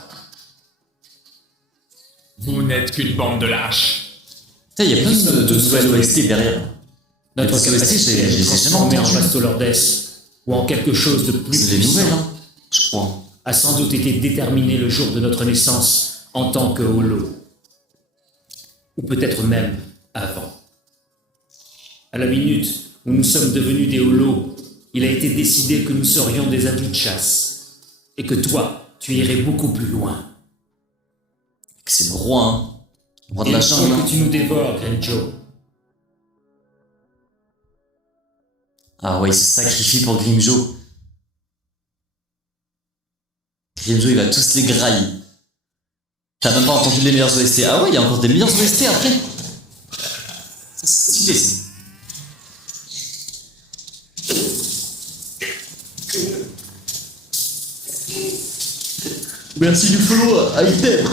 Vous n'êtes qu'une bande de lâches. Putain, il y a plein de nouvelles OST derrière. Notre Les OST, capacité j'ai à jamais transformer en entendu. vasto Lordes ou en quelque chose de plus C'est des puissant nouvelles, hein, je crois. a sans doute été déterminée le jour de notre naissance en tant que holo. Ou peut-être même avant. À la minute où nous sommes devenus des holos, il a été décidé que nous serions des habits de chasse. Et que toi, tu irais beaucoup plus loin. C'est le roi, hein. Le roi de Et la il faut jungle. hein. que tu nous dévores, Grenjo. Ah ouais, il se sacrifie pour Grimjo. Grimjo, il va tous les grailler. T'as même pas entendu les meilleurs OST. Ah ouais, il y a encore des meilleurs OST après. Ça, c'est stylé, ça. Merci du follow, Aïtem.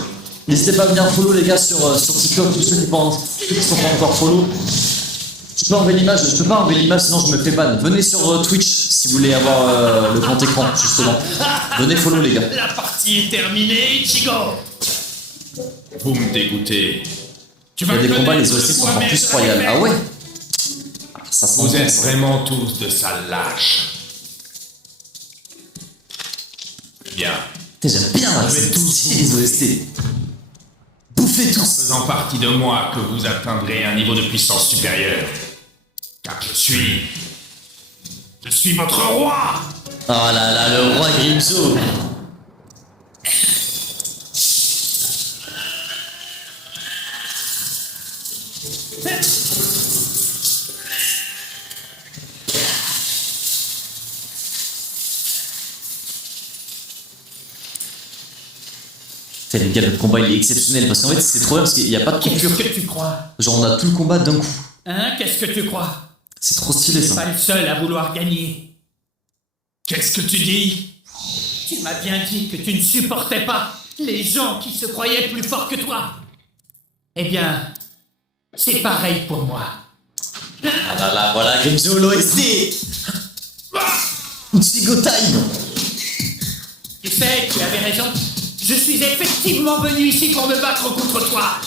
N'hésitez pas à venir follow les gars sur TikTok, tous ceux qui sont pas encore follow. Je peux enlever l'image, sinon je me fais ban. Venez sur Twitch si vous voulez avoir le grand écran, justement. Venez follow les gars. La partie est terminée, Ichigo. Vous me dégoûtez. Tu Il y vas a des me combats, connaître les OST sont encore toi-même plus de la royales. défaite. Ah ouais. Ça sent Vous bon, êtes ça. vraiment tous de sales lâches. Bien. Putain, j'aime bien là, Je vais c'est tous stylé les OST. Bouffez tous. Faisant partie de moi que vous atteindrez un niveau de puissance supérieur. Car je suis votre roi. Oh là là, le roi Grimjo. Putain, les gars, le combat il est exceptionnel parce qu'en fait c'est trop bien parce qu'il n'y a pas de coupure. Qu'est-ce que tu crois? Genre on a tout le combat d'un coup. Hein? Qu'est-ce que tu crois? C'est trop stylé Tu n'es ça. pas le seul à vouloir gagner. Qu'est-ce que tu dis? Tu m'as bien dit que tu ne supportais pas les gens qui se croyaient plus forts que toi. Eh bien, c'est pareil pour moi. Ah là là, voilà Grimjo l'OST. Uchigo Time. Tu sais, tu avais raison. Je suis effectivement venu ici pour me battre contre toi.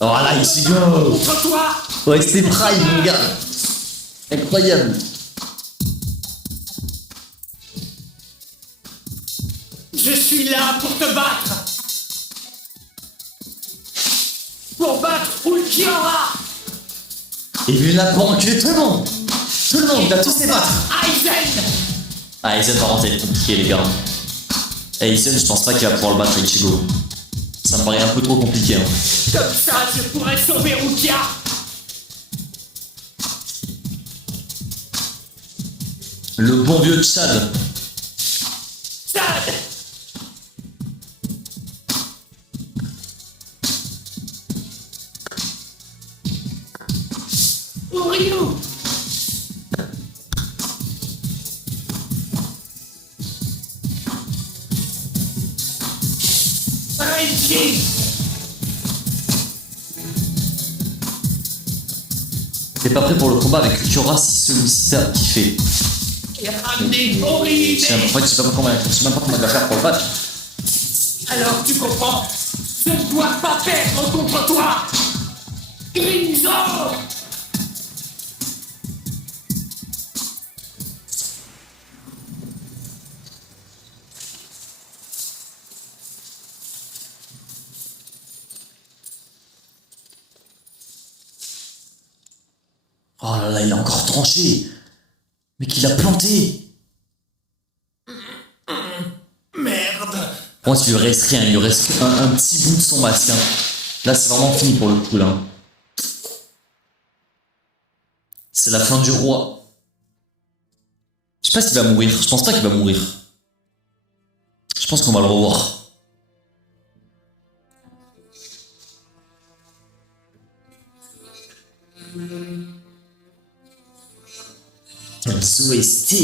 Oh là Ichigo. Contre toi. OST Prime mon gars. Incroyable. Je suis là pour te battre. Pour battre Ulquiorra. Et il a pas enculé tout le monde. Tout le monde, il va tous les battre. Aizen. Ah, Aizen par contre, ça va être compliqué, les gars. Et Aizen, je pense pas qu'il va pouvoir le battre, Ichigo. Ça me paraît un peu trop compliqué. Hein. Comme ça, je pourrais sauver Rukia. Le bon vieux Chad. Sad. Ryu. Renji. T'es pas prêt pour le combat avec Ulquiorra si celui-ci t'a kiffé. Et ramener Oribe. En fait, je sais pas comment il va faire pour le battre. Alors tu comprends. Je ne dois pas perdre contre toi. Grimzo. Oh là là, il a encore tranché. Mais qu'il a planté. Merde. Bon, il lui reste rien, il lui reste un petit bout de son masque. Hein. Là, c'est vraiment fini pour le coup, là. C'est la fin du roi. Je sais pas s'il va mourir. Je pense pas qu'il va mourir. Je pense qu'on va le revoir. Les OST.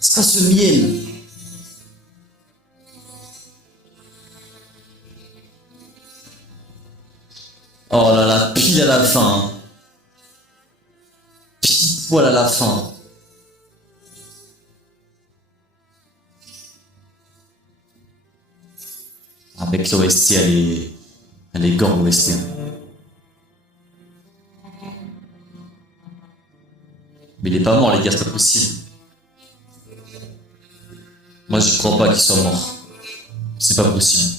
C'est quoi ce miel? Oh là là, pile à la fin. Hein. Pile poil à la fin. Avec l'OST, elle est gore l'OST. Mais il est pas mort les gars, c'est pas possible. Moi je crois pas qu'il soit mort. C'est pas possible.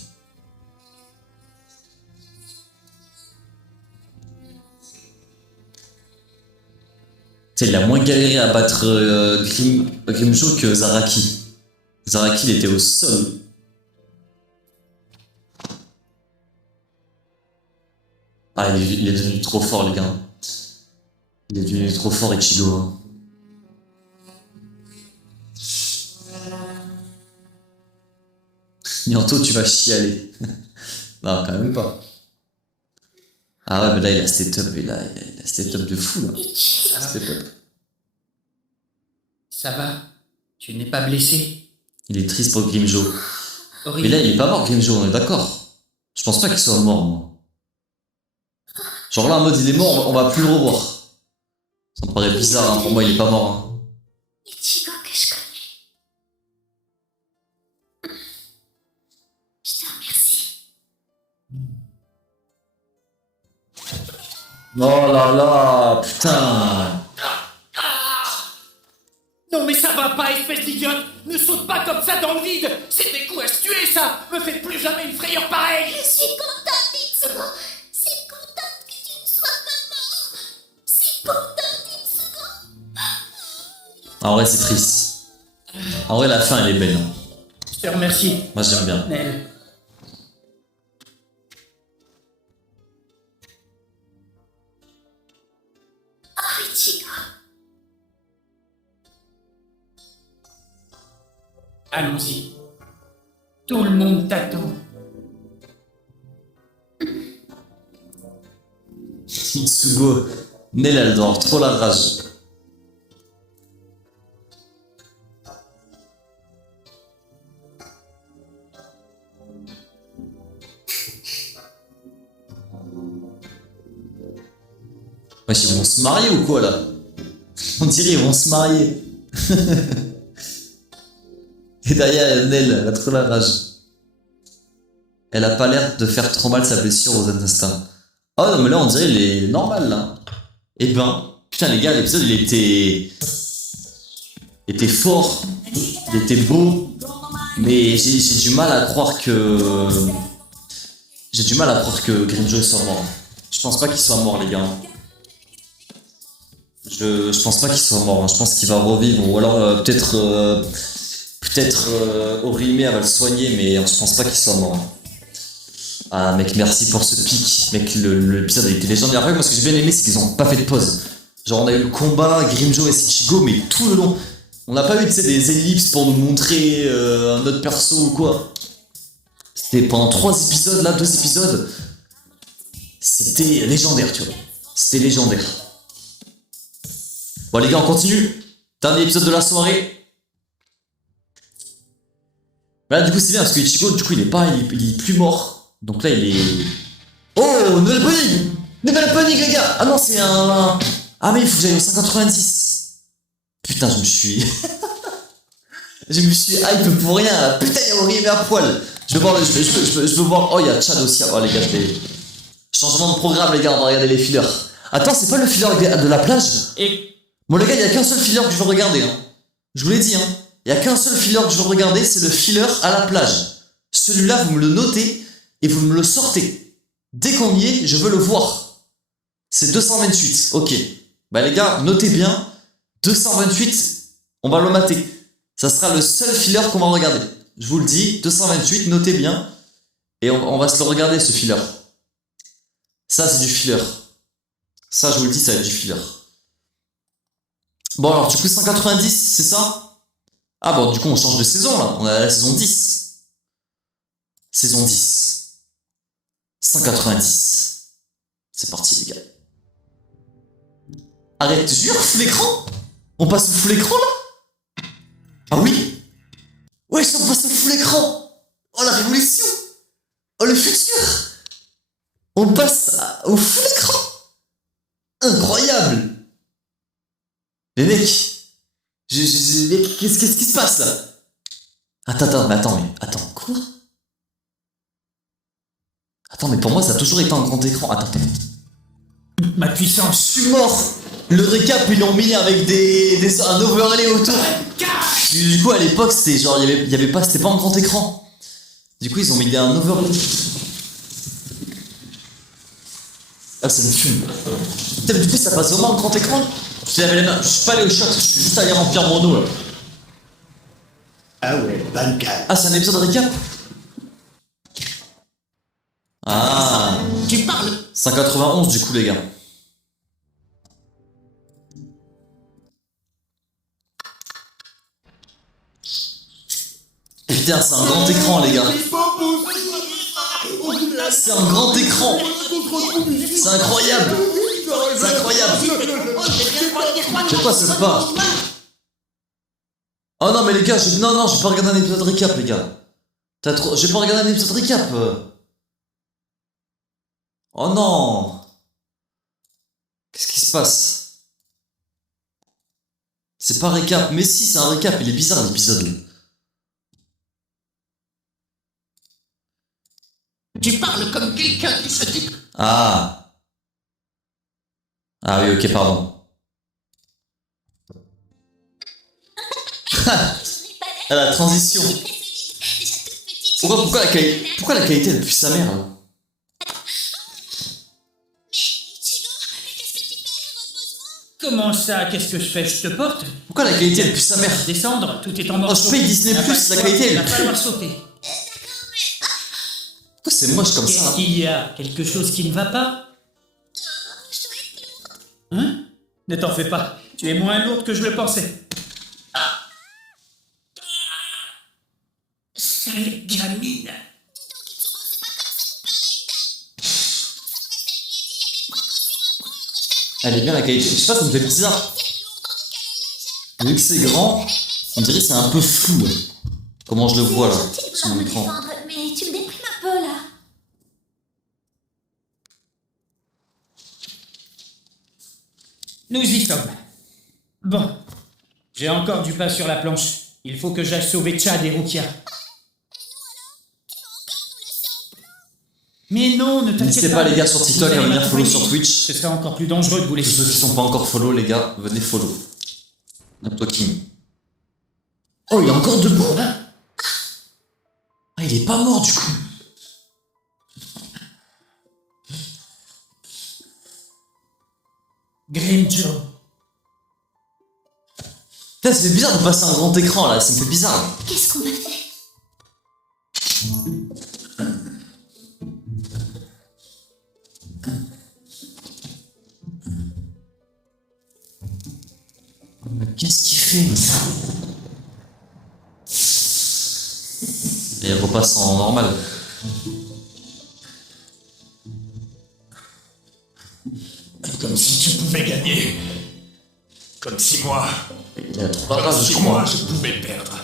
Tu sais, il a moins galéré à battre Grimjo que Zaraki. Zaraki il était au sol. Ah, il est devenu trop fort, les gars. Il est devenu trop fort, Ichigo. Hein. Bientôt, tu vas chialer. Non, quand même pas. Ah ouais, mais là, il a step up, il a step up de fou, là. Step up. Ça va? Tu n'es pas blessé? Il est triste pour Grimjo. Horrible. Mais là, il est pas mort, Grimjo, on est d'accord. Je pense pas qu'il soit mort, moi. Genre là, en mode, il est mort, on va plus le revoir. Ça me paraît bizarre, hein. Pour moi, il est pas mort. Hein. Ichigo que je connais. Je te remercie. Oh là là, putain. Non mais ça va pas, espèce d'idiote! Ne saute pas comme ça dans le vide! C'est des coups à se tuer, ça! Me faites plus jamais une frayeur pareille! Je suis contente, Itsuko. C'est contente que tu ne sois pas mort. C'est contente, Itsuko. En vrai, c'est triste. En vrai, la fin, elle est belle. Hein. Je te remercie, Moi, j'aime bien. Nel. Oh, Ichigo. Allons-y. Tout le monde t'attend. Itsugo, Nel, elle doit avoir trop la rage. Wesh, ils vont se marier ou quoi là? On dirait ils vont se marier. Et derrière, Nel, elle a trop la rage. Elle a pas l'air de faire trop mal sa blessure aux intestins. Oh non, mais là, on dirait il est normal là. Eh ben, putain, les gars, l'épisode il était fort, il était beau, mais j'ai du mal à croire que. J'ai du mal à croire que Grimjo soit mort. Je pense pas qu'il soit mort, les gars. Je pense pas qu'il soit mort, hein. Je pense qu'il va revivre, ou alors peut-être Orihime elle va le soigner, mais je pense pas qu'il soit mort. Ah mec, merci pour ce pic, mec, l'épisode a été légendaire. Après, moi ce que j'ai bien aimé, c'est qu'ils ont pas fait de pause. Genre on a eu le combat, Grimjo et Ichigo, mais tout le long. On n'a pas eu, tu sais, des ellipses pour nous montrer un autre perso ou quoi. C'était pendant 3 épisodes, là, 2 épisodes. C'était légendaire, tu vois. C'était légendaire. Bon les gars, on continue. Dernier épisode de la soirée. Là du coup c'est bien parce que Ichigo du coup il est plus mort. Donc là il est... Oh, nouvelle panique. Nouvelle panique les gars. Ah non c'est un... Ah mais il faut que j'aille au 196. Putain je me suis... je me suis hype pour rien là. Putain il y a Orihime à poil. Je veux voir... Oh il y a Chad aussi. Oh les gars changement de programme les gars, on va regarder les fillers. Attends c'est pas le filler de la plage? Et Bon les gars, il n'y a qu'un seul filler que je veux regarder. Hein. Je vous l'ai dit, hein. Il n'y a qu'un seul filler que je veux regarder, c'est le filler à la plage. Celui-là, vous me le notez et vous me le sortez. Dès qu'on y est, je veux le voir. C'est 228, ok. Bah les gars, notez bien. 228, on va le mater. Ça sera le seul filler qu'on va regarder. Je vous le dis, 228, notez bien. Et on va se le regarder, ce filler. Ça, c'est du filler. Ça, je vous le dis, ça va être du filler. Bon alors du coup 190 c'est ça? Ah bon du coup on change de saison là, on est à la saison 10. Saison 10. 190. C'est parti les gars. Arrête, jure, full écran? On passe au full écran là? Ah oui? Ouais on passe au full écran. Oh la révolution. Oh le futur. On passe au full écran. Incroyable. Mais mec, mec, qu'est-ce qui se passe là? Attends, quoi? Attends, mais pour moi ça a toujours été un grand écran. Attends. Ma puissance. Je suis mort. Le récap ils l'ont mis avec un overlay autour. Du coup à l'époque c'était genre il y avait pas, c'était pas un grand écran. Du coup ils ont mis un overlay. Ah ça me fume. Putain, du coup ça passe vraiment en grand écran. Je lève les mains, je suis pas allé au shot, je suis juste allé remplir mon eau là. Ah ouais, bancal. Ah c'est un épisode récap. Ah Tu parles. 191 du coup les gars. Putain c'est un grand écran les gars. C'est un grand écran. C'est incroyable. C'est incroyable. Je sais pas, c'est pas. Oh non mais les gars, j'ai pas regardé un épisode récap les gars. J'ai pas regardé un épisode récap. Oh non. Qu'est-ce qui se passe? C'est pas récap, mais si c'est un récap, il est bizarre l'épisode. Tu parles comme quelqu'un qui se dit. Ah. Ah oui, ok, pardon. La transition. Pourquoi la qualité elle pue sa mère là? Comment ça? Qu'est-ce que je fais? Je te porte? Pourquoi la qualité elle pue sa mère? Descendre, tout est en Oh, morceaux. je paye Disney+, la qualité Il va elle... falloir sauter. Pourquoi c'est moche comme ça? Qu'est-ce qu'il y a? Quelque chose qui ne va pas? Hein? Ne t'en fais pas. Tu es moins lourde que je le pensais. Sale gamine. Elle est bien la qualité. Je sais pas, ça me fait bizarre. Vu que c'est grand, on dirait que c'est un peu flou. Comment je le vois là C'est gentil de sur vouloir mon me écran. défendre, mais tu me déprimes un peu là. Nous y sommes. Bon. J'ai encore du pain sur la planche. Il faut que j'aille sauver Chad et Rukia. Mais non, ne t'inquiète N'hésitez pas les gars sur TikTok à venir follow sur Twitch. Ce serait encore plus dangereux de vous Tous laisser. ceux qui sont pas encore follow les gars, venez follow. Toi King. Oh il est encore debout là. Ah il est pas mort du coup. Grimjo. Putain ça fait bizarre de passer un grand écran là, ça me fait bizarre. Qu'est-ce qu'on a fait? Mais qu'est-ce qu'il fait? Et il repasse en normal. Comme si tu pouvais gagner. Comme si moi, Il a trop comme rage si je moi crois. je pouvais perdre.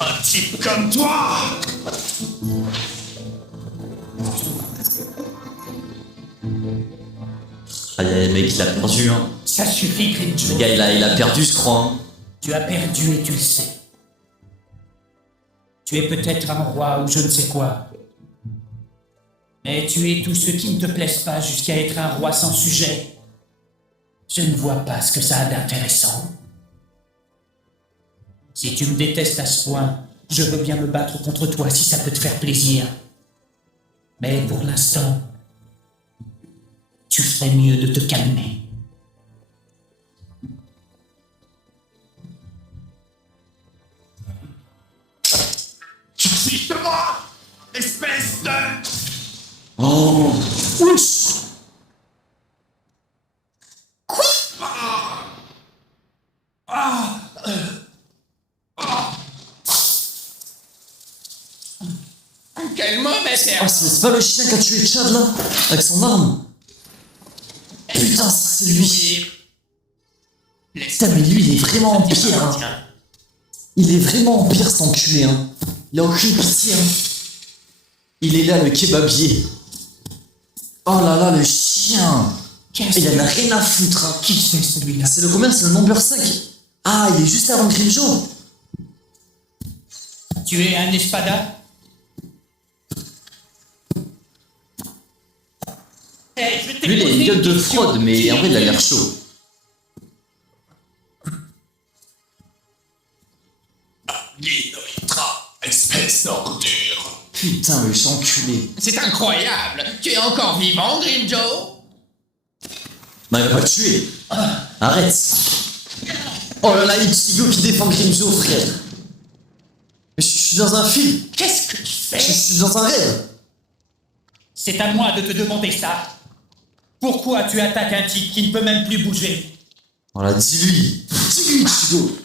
Un type comme toi. Aïe aïe mec il a perdu hein. Ça suffit, Grimjo. Le gars il a perdu je crois hein. Tu as perdu et tu le sais. Tu es peut-être un roi ou je ne sais quoi. Mais tu es tout ce qui ne te plaise pas jusqu'à être un roi sans sujet. Je ne vois pas ce que ça a d'intéressant. Si tu me détestes à ce point, je veux bien me battre contre toi si ça peut te faire plaisir. Mais pour l'instant, tu ferais mieux de te calmer. Tu te fiches de moi, espèce de... Oh Quel mauvais Oh, c'est pas le chien qui a tué Chad là? Avec son arme? Putain c'est lui. Putain mais lui il est vraiment en pire hein. Il est vraiment en pire cet enculé hein. Il a aucune pitié hein. Il est là le kebabier. Oh là là, le chien. Qu'est-ce Il en a que... rien à foutre. Hein. Qui c'est celui-là? C'est le combien? C'est le number 5. Ah, il est juste avant Grimjo. Tu es un espada? Je t'ai Lui, il a posé une gueule de question. fraude, mais en vrai, il a l'air chaud. Guinoitra, espèce d'ordure. Putain, le chien enculé. C'est incroyable. Tu es encore vivant, Grimjo? Non, il va pas le tuer. Arrête. Oh là là, Ichigo qui défend Grimjo, frère. Mais je suis dans un film. Qu'est-ce que tu fais? Je suis dans un rêve. C'est à moi de te demander ça. Pourquoi tu attaques un type qui ne peut même plus bouger? Voilà, dis-lui. Dis-lui, Ichigo.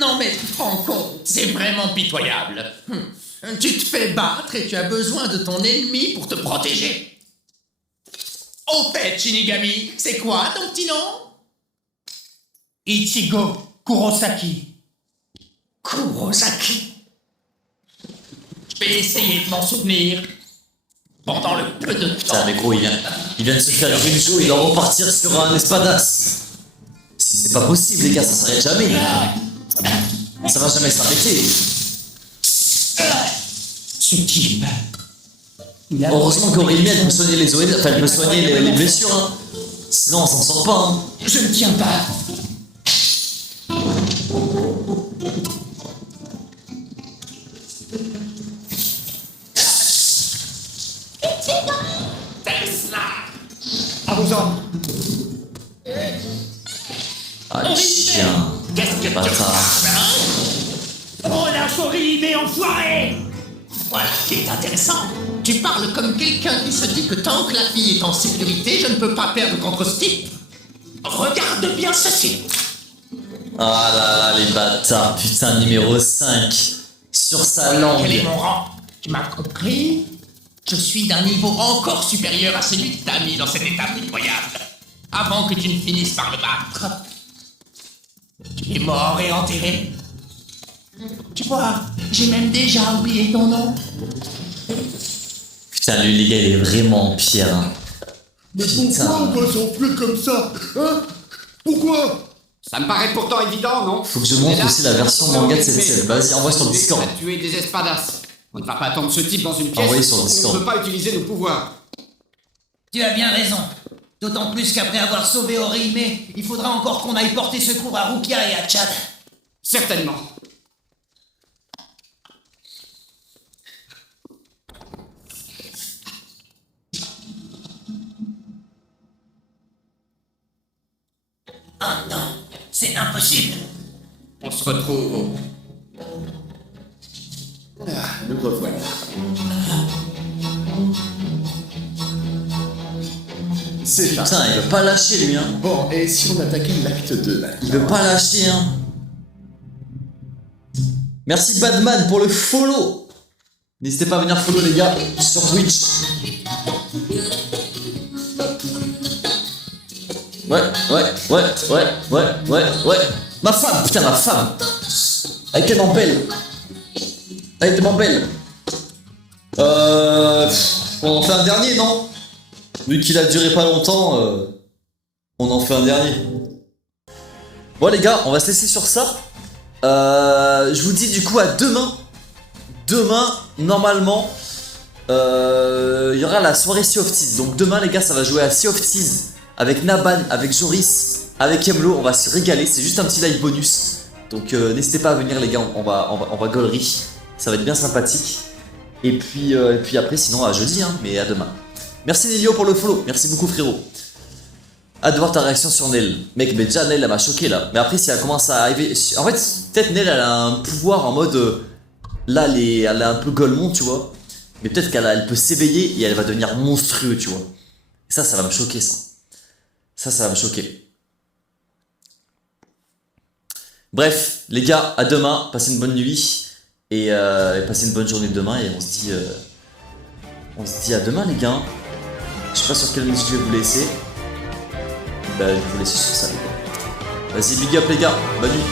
Non mais tu te rends compte, c'est vraiment pitoyable. Tu te fais battre et tu as besoin de ton ennemi pour te protéger. Au fait, Shinigami, c'est quoi ton petit nom? Ichigo Kurosaki. Kurosaki. Je vais essayer de m'en souvenir. Pendant le peu de Putain, temps. mais gros, il vient de se faire Grimjo, il doit repartir sur un espadas. C'est pas possible, les gars, ça s'arrête jamais. Ça va jamais s'arrêter. Ce type. Il a... Heureusement qu'Aurélie, elle peut soigner les OD, enfin, elle peut soigner les blessures. Hein. Sinon, on s'en sort pas. Hein. Je ne tiens pas. À vos ordres. Ah, le chien. Qu'est-ce que tu Bâtard. parles, hein? Relâche Orihime, enfoiré! Voilà qui est intéressant. Tu parles comme quelqu'un qui se dit que tant que la fille est en sécurité, je ne peux pas perdre contre ce type. Regarde bien ceci. Ah là là, les bâtards. Putain, numéro 5. Sur sa Quel est langue. mon rang? Tu m'as compris? Je suis d'un niveau encore supérieur à celui qui t'a mis dans cet état pitoyable. Avant que tu ne finisses par le battre. Tu es mort et enterré. Tu vois, j'ai même déjà oublié ton nom. Putain, lui, les gars, il est vraiment pire. Hein. Mais pourquoi on doit s'enfler comme ça? Hein? Pourquoi? Ça me paraît pourtant évident, non? Faut que je montre aussi la version manga de cette scène. Vas-y, envoie sur le Discord. On a tué des espadas. On ne va pas attendre ce type dans une pièce. Envoyez sur le On Discord. ne peut pas utiliser nos pouvoirs. Tu as bien raison. D'autant plus qu'après avoir sauvé Orihime, il faudra encore qu'on aille porter secours à Rukia et à Chad. Certainement. Ah non, c'est impossible. On se retrouve. Nous revoilà. C'est ça. Putain, il veut pas lâcher, lui. Hein. Bon, et si on attaquait l'acte 2 là? Il veut pas lâcher. Hein. Merci Badman pour le follow. N'hésitez pas à venir follow, les gars, sur Twitch. Ouais. Ma femme, putain, ma femme. Elle est tellement belle. Elle est tellement belle. On en fait un dernier, non? Vu qu'il a duré pas longtemps, on en fait un dernier. Bon, les gars, on va se laisser sur ça. Je vous dis du coup à demain. Demain, normalement, il y aura la soirée Sea of Thieves. Donc demain, les gars, ça va jouer à Sea of Thieves avec Naban, avec Joris, avec Emlo. On va se régaler. C'est juste un petit live bonus. Donc n'hésitez pas à venir, les gars. On va gaulerie. Ça va être bien sympathique. Et puis après, sinon à jeudi, hein, mais à demain. Merci Nelio pour le follow. Merci beaucoup, frérot. Hâte de voir ta réaction sur Nell. Mec, mais déjà Nell, elle m'a choqué là. Mais après, si elle commence à arriver. En fait, peut-être Nell, elle a un pouvoir en mode. Là, elle est un peu golemon, tu vois. Mais peut-être qu'elle peut s'éveiller et elle va devenir monstrueux, tu vois. Et ça va me choquer, ça. Ça va me choquer. Bref, les gars, à demain. Passez une bonne nuit. Et passez une bonne journée demain. Et on se dit à demain, les gars. Je sais pas sur quelle musique je vais vous laisser. Bah, je vais vous laisser sur ça, les gars. Vas-y, big up, les gars. Bonne nuit.